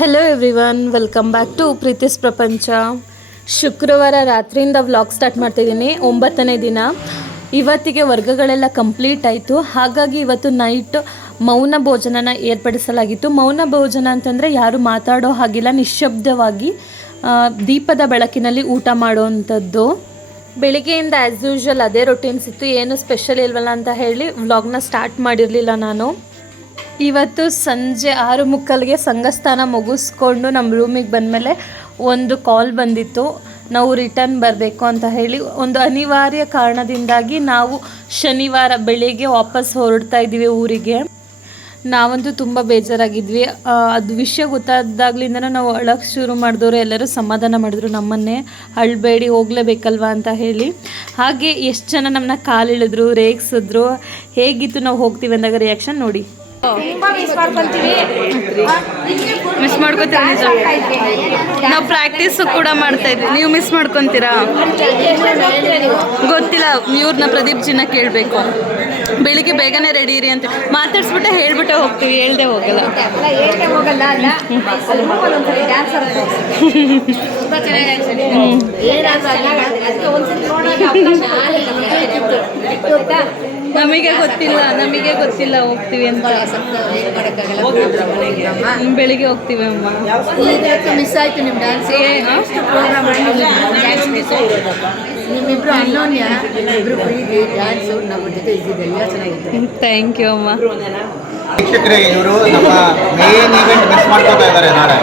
Hello everyone welcome back to Preethi's Prapancha ಶುಕ್ರವಾರ ರಾತ್ರಿಯಿಂದ vlog start ಮಾಡ್ತಿದ್ದೀನಿ. ಒಂಬತ್ತನೇ ದಿನ. ಇವತ್ತಿಗೆ ವರ್ಗಗಳೆಲ್ಲ ಕಂಪ್ಲೀಟ್ ಆಯಿತು. ಹಾಗಾಗಿ ಇವತ್ತು ನೈಟ್ ಮೌನ ಭೋಜನನ ಏರ್ಪಡಿಸಲಾಗಿತ್ತು. ಮೌನ ಭೋಜನ ಅಂತಂದರೆ ಯಾರು ಮಾತಾಡೋ ಹಾಗಿಲ್ಲ. ನಿಶ್ಶಬ್ದವಾಗಿ ದೀಪದ ಬೆಳಕಿನಲ್ಲಿ ಊಟ ಮಾಡುವಂಥದ್ದು. ಬೆಳಿಗ್ಗೆಯಿಂದ ಆ್ಯಸ್ ಯೂಶ್ವಲ್ ಅದೇ ರೊಟೀನ್ಸ್ ಇತ್ತು. ಏನು ಸ್ಪೆಷಲ್ ಇಲ್ವಲ್ಲ ಅಂತ ಹೇಳಿ ವ್ಲಾಗ್ನ ಸ್ಟಾರ್ಟ್ ಮಾಡಿರಲಿಲ್ಲ ನಾನು. ಇವತ್ತು ಸಂಜೆ ಆರು ಮುಕ್ಕಲ್ಗೆ ಸಂಘಸ್ಥಾನ ಮುಗಿಸ್ಕೊಂಡು ನಮ್ಮ ರೂಮಿಗೆ ಬಂದಮೇಲೆ ಒಂದು ಕಾಲ್ ಬಂದಿತ್ತು. ನಾವು ರಿಟರ್ನ್ ಬರಬೇಕು ಅಂತ ಹೇಳಿ ಒಂದು ಅನಿವಾರ್ಯ ಕಾರಣದಿಂದಾಗಿ ನಾವು ಶನಿವಾರ ಬೆಳಿಗ್ಗೆ ವಾಪಸ್ ಹೊರಡ್ತಾ ಇದ್ದೀವಿ ಊರಿಗೆ. ನಾವಂತೂ ತುಂಬ ಬೇಜಾರಾಗಿದ್ವಿ. ಅದು ವಿಷಯ ಗೊತ್ತಾದಾಗ್ಲಿಂದ ನಾವು ಅಳಕ್ಕೆ ಶುರು ಮಾಡಿದವರು, ಎಲ್ಲರೂ ಸಮಾಧಾನ ಮಾಡಿದ್ರು ನಮ್ಮನ್ನೇ. ಅಳಬೇಡಿ, ಹೋಗ್ಲೇಬೇಕಲ್ವಾ ಅಂತ ಹೇಳಿ. ಹಾಗೆ ಎಷ್ಟು ಜನ ನಮ್ಮನ್ನ ಕಾಲಿಳಿದ್ರು, ರೇಗಿಸಿದ್ರು, ಹೇಗಿತ್ತು ನಾವು ಹೋಗ್ತೀವಿ ಅಂದಾಗ ರಿಯಾಕ್ಷನ್ ನೋಡಿ. ಮಿಸ್ ಮಾಡ್ಕೋತೀರಾ ನಿಜ? ನಾವು ಪ್ರಾಕ್ಟೀಸ್ ಕೂಡ ಮಾಡ್ತಾ ಇದ್ವಿ. ನೀವು ಮಿಸ್ ಮಾಡ್ಕೊತೀರಾ? ಗೊತ್ತಿಲ್ಲ. ಇವ್ರನ್ನ ಪ್ರದೀಪ್ ಜಿನ ಕೇಳಬೇಕು. ಬೆಳಿಗ್ಗೆ ಬೇಗನೆ ರೆಡಿ ಇರಿ ಅಂತ ಮಾತಾಡ್ಸ್ಬಿಟ್ಟೆ ಹೇಳ್ಬಿಟ್ಟೆ ಹೋಗ್ತೀವಿ. ಹೇಳ್ದೆ ಹೋಗಲ್ಲ. ಆಗಲಿಲ್ಲ ನಮ್ಗೆ ಗೊತ್ತಿಲ್ಲ ನಮಗೆ ಗೊತ್ತಿಲ್ಲ ಹೋಗ್ತೀವಿ ಅಂತ. ಬೆಳಿಗ್ಗೆ ಹೋಗ್ತೀವಿ ಅಮ್ಮ. ಮಿಸ್ ಆಯ್ತು ನಿಮ್ಮ ಡ್ಯಾನ್ಸ್ ನಿಮ್ಮಿಬ್ರು ಅನ್ಯೋನ್ಯ ಇಬ್ರು ಪ್ರೀತಿ ಡ್ಯಾನ್ಸು ನಮ್ಮ ಜೊತೆ ಇದ್ದಿದ್ದೆಲ್ಲ ಚೆನ್ನಾಗಿತ್ತು. ಥ್ಯಾಂಕ್ ಯು ಅಮ್ಮ. ವೀಕ್ಷಕರೇ ಇವರು ನಮ್ಮ ಮೇನ್ ಇವೆಂಟ್ ಮಿಸ್ ಮಾಡ್ಕೋತಾ ಇದ್ದಾರೆ ನಾಳೆ.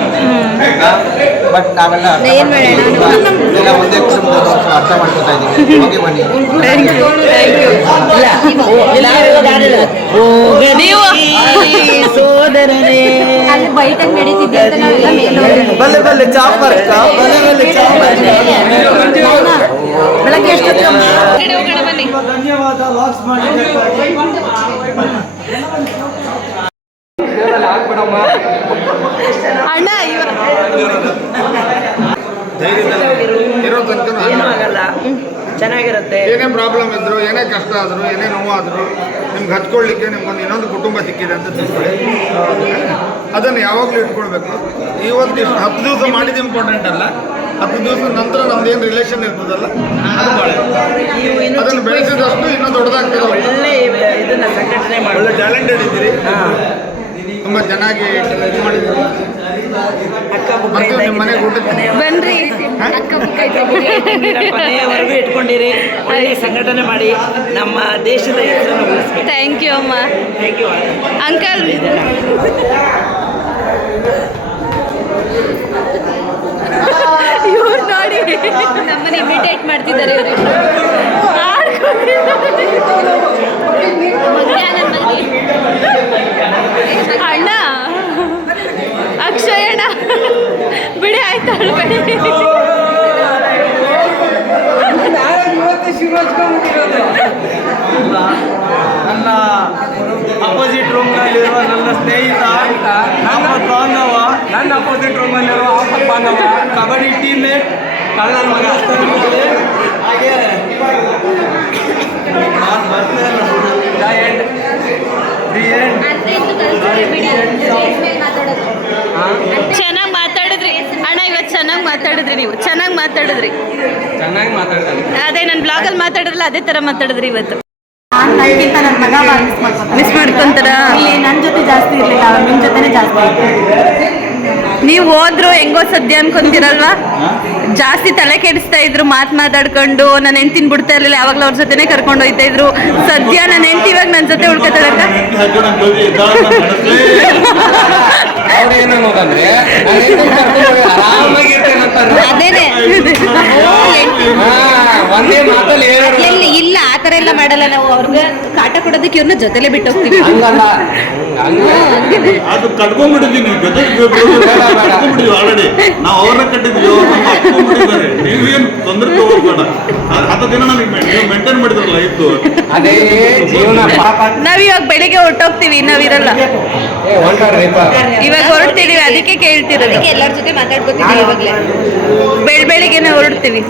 ಬಟ್ ನಾವೆಲ್ಲ ಏನ್ ಮಾಡೋಣ? ಎಲ್ಲ ಒಂದೇ ಕುಟುಂಬದವರು ಸೊ ಅರ್ಥ ಮಾಡ್ಕೋತಾ ಇದ್ದೀವಿ. ಹೋಗಿ ಬನ್ನಿ. ಥ್ಯಾಂಕ್ ಯು ಥ್ಯಾಂಕ್ ಯು ನೀವು. ಅಲ್ಲಿ ಬೈಟಲ್ಲಿ ನಡೀತಿದ್ದೆ ಅಂತ ನಾವೆಲ್ಲ ಮೇಲೆ ಬಲ್ಲೆ ಬಲ್ಲೆ ಚಾಪರ್ ಬಲ್ಲೆ ಬಲ್ಲೆ ಹೌದಾ? ಬೆಳಗ್ಗೆ ಎಷ್ಟೊತ್ತು ಧನ್ಯವಾದ ಲಾಕ್ಸ್ ಮಾಡಿ ಅಣ್ಣ ಇರೋ ತನಕ ಏನೂ ಆಗಲ್ಲ. ಚೆನ್ನಾಗಿರುತ್ತೆ. ಏನೇ ಪ್ರಾಬ್ಲಮ್ ಇದ್ರು ಏನೇ ಕಷ್ಟ ಆದ್ರು ಏನೇ ನೋವಾದ್ರು ನಿಮ್ಗೆ ಹಚ್ಕೊಳ್ಳಿಕ್ಕೆ ನಿಮ್ಗೊಂದು ಇನ್ನೊಂದು ಕುಟುಂಬ ಸಿಕ್ಕಿದೆ ಅಂತ ತಿಳ್ಕೊಳ್ಳಿ. ಅದನ್ನು ಯಾವಾಗಲೂ ಇಟ್ಕೊಳ್ಬೇಕು. ಇವತ್ತು ಇಷ್ಟು ಹತ್ತು ದಿವಸ ಮಾಡಿದ್ದು ಇಂಪಾರ್ಟೆಂಟ್ ಅಲ್ಲ. ಹತ್ತು ದಿವಸದ ನಂತರ ನಮ್ದೇನು ರಿಲೇಷನ್ ಇರ್ತದಲ್ಲ ನೀವು ಅದನ್ನು ಬೆಳೆಸಿದಷ್ಟು ಇನ್ನೂ ದೊಡ್ಡದಾಗ್ತದೆ ಒಳ್ಳೆ ಇದನ್ನ ಸಂಘಟನೆ ಮಾಡಿ ಒಳ್ಳೆ ಟ್ಯಾಲೆಂಟೆಡ್ ಇದ್ದೀರಿ. ತುಂಬ ಚೆನ್ನಾಗಿ ಬನ್ರಿ ಕೊನೆಯವರೆಗೂ ಇಟ್ಕೊಂಡಿರಿ. ಒಳ್ಳೆ ಸಂಘಟನೆ ಮಾಡಿ ನಮ್ಮ ದೇಶದ ಹೆಸರನ್ನು ಥ್ಯಾಂಕ್ ಯು ಅಮ್ಮ. ಥ್ಯಾಂಕ್ ಯು ಅಂಕಲ್ ಇವ್ರು ನೋಡಿ. ನಮ್ಮನ್ನ ಇಮಿಟೇಟ್ ಮಾಡ್ತಿದ್ದಾರೆ ಇವರು. ಅಣ್ಣ. ಅಕ್ಷಯಣ ಅಣ್ಣ ಬಿಡಿ ಆಯ್ತು ಅಳ್ಬೇಡಿ ನನ್ನ ಅಪೋಸಿಟ್ ರೂಮ್ನಲ್ಲಿರುವ ನನ್ನ ಸ್ನೇಹಿತ ನಮ್ಮ ಬಾಂಧವ ನನ್ನ ಅಪೋಸಿಟ್ ರೂಮಲ್ಲಿರುವ ಆಪತ್ ಬಾಂಧವ ಕಬಡ್ಡಿ ಟೀಮ್ಮೇಟ್ ಕಳ್ಳನ ಮಗ. ಹಾಗೆ. ನಾನ್ ಚೆನ್ನಾಗಿ ಮಾತಾಡಿದ್ರಿ. ಅಣ್ಣ ಇವತ್ತು ಚೆನ್ನಾಗಿ ಮಾತಾಡಿದ್ರಿ ನೀವು. ಚೆನ್ನಾಗಿ ಮಾತಾಡಿದ್ರಿ. ಚೆನ್ನಾಗಿ ಮಾತಾಡಿದ್ರಿ ಅದೇ ನನ್ನ ಬ್ಲಾಗಲ್ಲಿ ಮಾತಾಡಿದ್ರಲ್ಲ ಅದೇ ಥರ ಮಾತಾಡಿದ್ರಿ ಇವತ್ತು. ಮಿಸ್ ಮಾಡ್ಕೊಂತಾರ? ಇಲ್ಲಿ ನನ್ನ ಜೊತೆ ಜಾಸ್ತಿ ಇರಲಿಲ್ಲ ನಿಮ್ಮ ಜೊತೆನೇ ಜಾಸ್ತಿ ಇತ್ತು ನೀವು ಹೋದ್ರು ಹೆಂಗೋ ಸದ್ಯ ಅನ್ಕೊಂತೀರಲ್ವಾ? ಜಾಸ್ತಿ ತಲೆ ಕೆಡಿಸ್ತಾ ಇದ್ರು ಮಾತ್ ಮಾತಾಡ್ಕೊಂಡು ನನ್ನ ಹೆಂಡ್ತಿನ ಬಿಡ್ತಾ ಇರಲಿಲ್ಲ ಯಾವಾಗಲೂ ಅವ್ರ ಜೊತೆನೆ ಕರ್ಕೊಂಡು ಹೋಯ್ತಾ ಇದ್ರು. ಸದ್ಯ ನನ್ನ ಹೆಂಡ್ತಿ ಇವಾಗ ನನ್ನ ಜೊತೆ ಉಳ್ಕೊತಾಳಕ್ಕ ಅಂತಾರೆ. ಅದೇನೆ. ಇಲ್ಲ ಥರ ಎಲ್ಲ ಮಾಡಲ್ಲ ನಾವು. ಅವ್ರಿಗೆ ಕಾಟ ಕೊಡೋದಕ್ಕೆ ಇವ್ರನ್ನ ಜೊತೆಲೆ ಬಿಟ್ಟು ಹೋಗ್ತೀವಿ. ಹಂಗಲ್ಲ. ಹಂಗೆ. ಅದು ಕಟ್ಕೊಂಡ್ಬಿಟ್ಟಿದ್ದೀನಿ ಜೊತೆ ಕಟ್ಕೊಂಡ್ಬಿಟ್ಟಿದ್ವಿ ಆಲ್ರೆಡಿ ನಾವು ಅವ್ರನ್ನ ಕಟ್ಟಿದ್ವಿ ಅವ್ರನ್ನ ಹಾಕೊಂಡ್ಬಿಟ್ಟಿದ್ದಾರೆ ನೀವೇನು ತೊಂದರೆ ತಗೋಬೇಡ. ಅದು ಹತ್ತು ದಿನ ನನಗೆ ನೀವು ಮೇಂಟೈನ್ ಮಾಡಿದ್ರಲ್ಲ ಇತ್ತು. ಅದೇ ಜೀವನ ಪಾಪ. ನಾವ್ ಇವಾಗ ಬೆಳಿಗ್ಗೆ ಹೊರಟೋಗ್ತೀವಿ ನಾವಿರಲ್ಲ ಇವಾಗ ಹೊರಡ್ತಿದೀವಿ ಅದಕ್ಕೆ ಕೇಳ್ತಿರೋದು. ಅದಕ್ಕೆ ಎಲ್ಲರ ಜೊತೆ ಮಾತಾಡ್ಕೋತೀವಿ ಇವಾಗಲೇ. ಬೆಳ್ ಬೆಳಿಗ್ಗೆನೆ ಹೊರಡ್ತೀವಿ.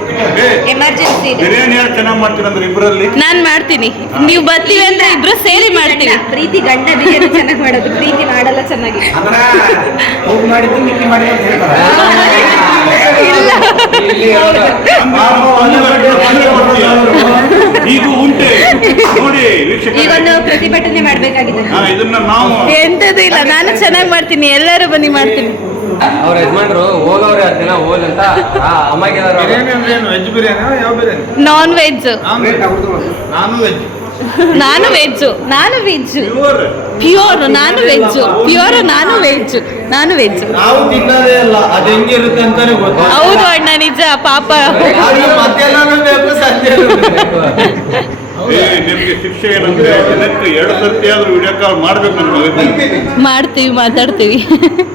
ಎಮರ್ಜೆನ್ಸಿ ಇಬ್ಬರಲ್ಲಿ ನಾನ್ ಮಾಡ್ತೀನಿ. ನೀವು ಬರ್ತೀವಿ ಅಂದ್ರೆ ಇಬ್ರು ಸೇರಿ ಮಾಡ್ತೀನಿ ಪ್ರೀತಿ ಗಂಡ ಬಿರಿಯಾನಿ ಚೆನ್ನಾಗಿ ಮಾಡೋದು. ಪ್ರೀತಿ ಮಾಡಲ್ಲ ಚೆನ್ನಾಗಿ. ಇಲ್ಲಿ. ಈಗ ಉಂಟೆ. ನೋಡಿ. ಈಗೊಂದು ಪ್ರತಿಭಟನೆ ಮಾಡ್ಬೇಕಾಗಿದೆ. ಹಾ, ಇದನ್ನ ನಾವು ಎಂತದು ಇಲ್ಲ ನಾನು ಚೆನ್ನಾಗಿ ಮಾಡ್ತೀನಿ ಎಲ್ಲರೂ ಬನ್ನಿ ಮಾಡ್ತೀನಿ. ಅವ್ರ ಯಜಮಾನ್ರು ಹೋಗವ್ರೆ ಹತ್ತು ದಿನ ಹೋಲ್ ಅಂತ ಆ ಅಮ್ಮಗೆ non veg non veg non veg non veg pure non veg pure non veg non veg non ತಿನ್ನೋದೇ ಅಲ್ಲ ಅದು ಹೆಂಗಿರುತ್ತೆ ಅಂತಾನೆ ಗೊತ್ತು? ಹೌದು ಅಣ್ಣ ನಿಜ ಪಾಪ. ಮಧ್ಯಾಹ್ನ ಬೇಕು ಸಂಜೆ ಏ, ನಿಮ್ಗೆ ಶಿಕ್ಷೆ ಏನಂದ್ರೆ ದಿನಕ್ಕೆ ಎರಡು ಸರ್ತಿ ಆದ್ರೂ ವಿಡಿಯೋ ಕಾಲ್ ಮಾಡ್ಬೇಕು ನನ್ನ ಮಗನಿಗೆ. ಮಾಡ್ತೀವಿ ಮಾತಾಡ್ತೀವಿ.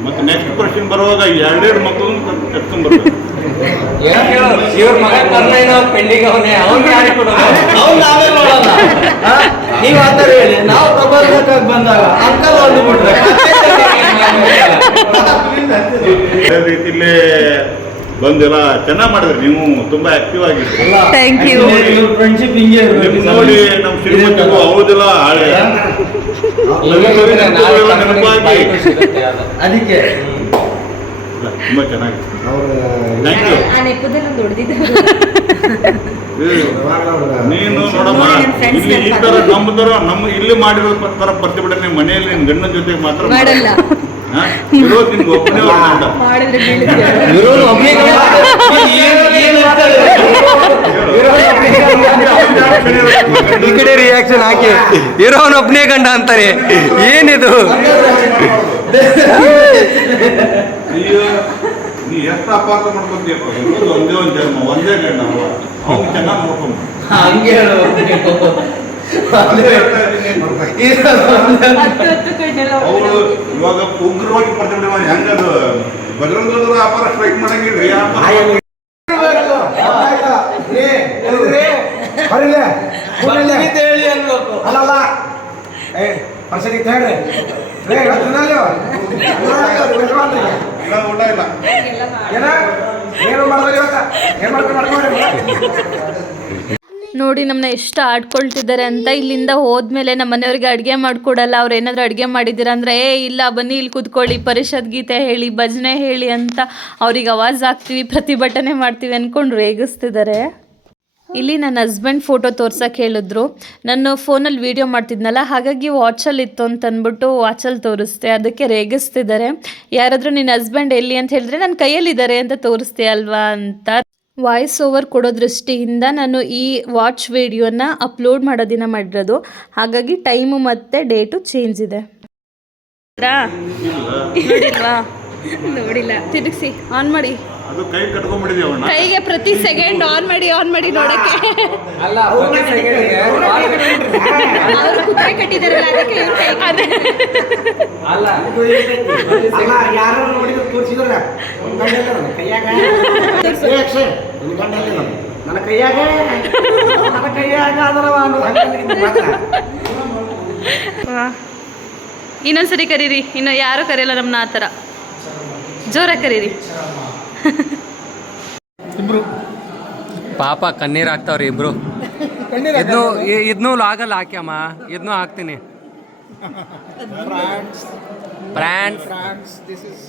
ಮತ್ತೆ ನೆಕ್ಸ್ಟ್ ಕ್ವಶನ್ ಬರುವಾಗ ಎರಡೆರಡು ಮಕ್ಕಳನ್ನು ಕರ್ಕೊಂಡ್ ಬರ್ಬೇಕು ಏನೋ ಕೇಳು ಇವ್ರ ಮಗ ಕರ್ನೈನ ಪೆಂಡಿಂಗ್ ಅವನೇ ಕೊಡೋದು? ಅವ್ನು ನಾವೇ ಹಾ? ನೀವ್ ಆ ಥರ ಹೇಳಿ ನಾವು ಬಂದಾಗ ಅಂಕಲ್ ಒಂದು ಬಿಟ್ರೆ ರೀತಿಲೇ ಬಂದೆಲ್ಲ ಚೆನ್ನಾಗಿ ಮಾಡಿದ್ರಿ ನೀವು ತುಂಬಾ ಆಕ್ಟಿವ್ ಆಗಿದ್ರಿ. ಥ್ಯಾಂಕ್ ಯು ಫ್ರೆಂಡ್ಶಿಪ್ ಹಿಂಗೆ ನೋಡಿ ನಮ್ಮ ಶ್ರೀಮಂತಿಗೂ ಹೌದಿಲ್ಲ ಹಾಳೆ ನೆನಪಾಗಿ. ಅದಕ್ಕೆ. ತುಂಬಾ ಚೆನ್ನಾಗಿ ಥ್ಯಾಂಕ್ ಯು ಒಂದು ನೀನು ನೋಡಮ್ಮ ಇಲ್ಲಿ ಈ ತರ ನಮ್ಮ ತರ ನಮ್ಮ ಇಲ್ಲಿ ಮಾಡಿರೋ ತರ ಪ್ರತಿಭಟನೆ ಮನೆಯಲ್ಲಿ ನಿನ್ ಗಂಡನ ಜೊತೆಗೆ ಮಾತ್ರ ಮಾಡಲ್ಲ. ಹಾ? ನಿನ್ಗೆ ಒಬ್ಬನೇ ಗಂಡ. ಈ ಕಡೆ ರಿಯಾಕ್ಷನ್ ಹಾಕಿ. ಇರೋನ್ ಒಬ್ನೇ ಗಂಡ ಅಂತಾರೆ ಏನಿದು? ಅಯ್ಯೋ. ನೀ ಎಷ್ಟು ಅಪಾರ್ಥ ಮಾಡ್ಕೊಂತೀಯಪ್ಪ ಇರೋದು ಒಂದೇ ಒಂದು ಜನ್ಮ ಒಂದೇ ಗಂಡ ಅವ ಅವ್ನು ಚೆನ್ನಾಗಿ ನೋಡ್ಕೊಂಡು ಹಂಗೆ ಅವರು ಇವಾಗ ಉಗ್ರವಾಗಿ ಪ್ರತಿಭಟನೆ ಮಾಡಿ ಹೆಂಗದು ಬಜರಂಗದವ್ರ ಅಪಾರ ಸ್ಟ್ರೈಕ್ ಮಾಡಂಗಿಲ್ರಿ? ಅನ್ಬೇಕು ಅಲ್ಲಲ್ಲ ಏ ಪರ್ಸನ್ ಇತ್ತು ಹೇಳ್ರಿ ರೇ ಇಲ್ಲ ಊಟ ಇಲ್ಲ. ಏನ? ಏನು ಮಾಡಿದ್ರಿ ಇವತ್ತ? ಏನ್ ಮಾಡ್ಕೊಂಡು ಮಾಡ್ಕೊಂಡ್ರಿ ನೋಡಿ ನಮ್ಮನ್ನ ಎಷ್ಟು ಆಡ್ಕೊಳ್ತಿದ್ದಾರೆ ಅಂತ ಇಲ್ಲಿಂದ ಹೋದ್ಮೇಲೆ ನಮ್ಮ ಮನೆಯವ್ರಿಗೆ ಅಡುಗೆ ಮಾಡಿಕೊಡಲ್ಲ. ಅವ್ರು ಏನಾದರೂ ಅಡುಗೆ ಮಾಡಿದ್ದೀರ ಅಂದರೆ ಏ ಇಲ್ಲ ಬನ್ನಿ ಇಲ್ಲಿ ಕೂತ್ಕೊಳ್ಳಿ ಪರಿಷತ್ ಗೀತೆ ಹೇಳಿ ಭಜನೆ ಹೇಳಿ ಅಂತ ಅವ್ರಿಗೆ ಅವಾಜ್ ಹಾಕ್ತೀವಿ ಪ್ರತಿಭಟನೆ ಮಾಡ್ತೀವಿ ಅಂದ್ಕೊಂಡು ರೇಗಿಸ್ತಿದ್ದಾರೆ ಇಲ್ಲಿ ನನ್ನ ಹಸ್ಬೆಂಡ್ ಫೋಟೋ ತೋರ್ಸಕ್ಕೆ ಹೇಳಿದ್ರು. ನಾನು ಫೋನಲ್ಲಿ ವೀಡಿಯೋ ಮಾಡ್ತಿದ್ನಲ್ಲ ಹಾಗಾಗಿ ವಾಚಲ್ಲಿ ಇತ್ತು ಅಂತ ಅಂದ್ಬಿಟ್ಟು ವಾಚಲ್ಲಿ ತೋರಿಸ್ದೆ ಅದಕ್ಕೆ ರೇಗಿಸ್ತಿದ್ದಾರೆ. ಯಾರಾದರೂ ನಿನ್ನ ಹಸ್ಬೆಂಡ್ ಎಲ್ಲಿ ಅಂತ ಹೇಳಿದ್ರೆ ನನ್ನ ಕೈಯಲ್ಲಿದ್ದಾರೆ ಅಂತ ತೋರಿಸ್ತೀಯ ಅಲ್ವಾ ಅಂತ. ವಾಯ್ಸ್ ಓವರ್ ಕೊಡೋ ದೃಷ್ಟಿಯಿಂದ ನಾನು ಈ ವಾಚ್ ವೀಡಿಯೋನ ಅಪ್ಲೋಡ್ ಮಾಡೋ ದಿನ ಮಾಡಿರೋದು. ಹಾಗಾಗಿ ಟೈಮು ಮತ್ತು ಡೇಟು ಚೇಂಜ್ ಇದೆ. ನೋಡಿಲ್ವಾ? ನೋಡಿಲ್ಲ. ತಿರುಗಿಸಿ ಆನ್ ಮಾಡಿ. ಅದು ಕೈ ಕಟ್ಕೊಂಡ್ಬಿಟ್ಟಿದ್ವಿ ಅವಣ್ಣ ಕೈಗೆ ಪ್ರತಿ ಸೆಕೆಂಡ್ ಆನ್ ಮಾಡಿ ಆನ್ ಮಾಡಿ ನೋಡಕ್ಕೆ ಅಲ್ಲ ಅವ್ರು ಕುದುರೆ ಕಟ್ಟಿದಾರಲ್ಲ ಅದಕ್ಕೆ ಇವ್ರು ಕೈ ಅದೇ. ಅಲ್ಲ ಅಲ್ಲ ಯಾರು ನೋಡಿದ್ರು ತೋರಿಸಿದ್ರ ಒಂದು ಗಂಟೆ ನನ್ನ ಕೈಯಾಗ. ಒಂದು ಗಂಟೆ ನನ್ನ ನನ್ನ ಕೈಯಾಗ. ನನ್ನ ಕೈಯಾಗ ಅದರ ಅನ್ನೋದು ಹಂಗೆ ಮಾತ್ರ. ವಾ. ಇನ್ನೊಂದ್ಸರಿ ಕರೀರಿ. ಇನ್ನು ಯಾರು ಕರೆಯಲ್ಲ ನಮ್ಮನ್ನ ಆ ಥರ. ಜೋರಾಗಿ ಕರೀರಿ. ಪಾಪ ಕಣ್ಣೀರ್ ಹಾಕ್ತಾವ್ರಿ ಇಬ್ರು. ಇದ್ನು ಇದ್ನು ಲಾಗಲ್ಲ ಹಾಕ್ಯಮ್ಮ. ಇದ್ನು ಹಾಕ್ತೀನಿ. France France this is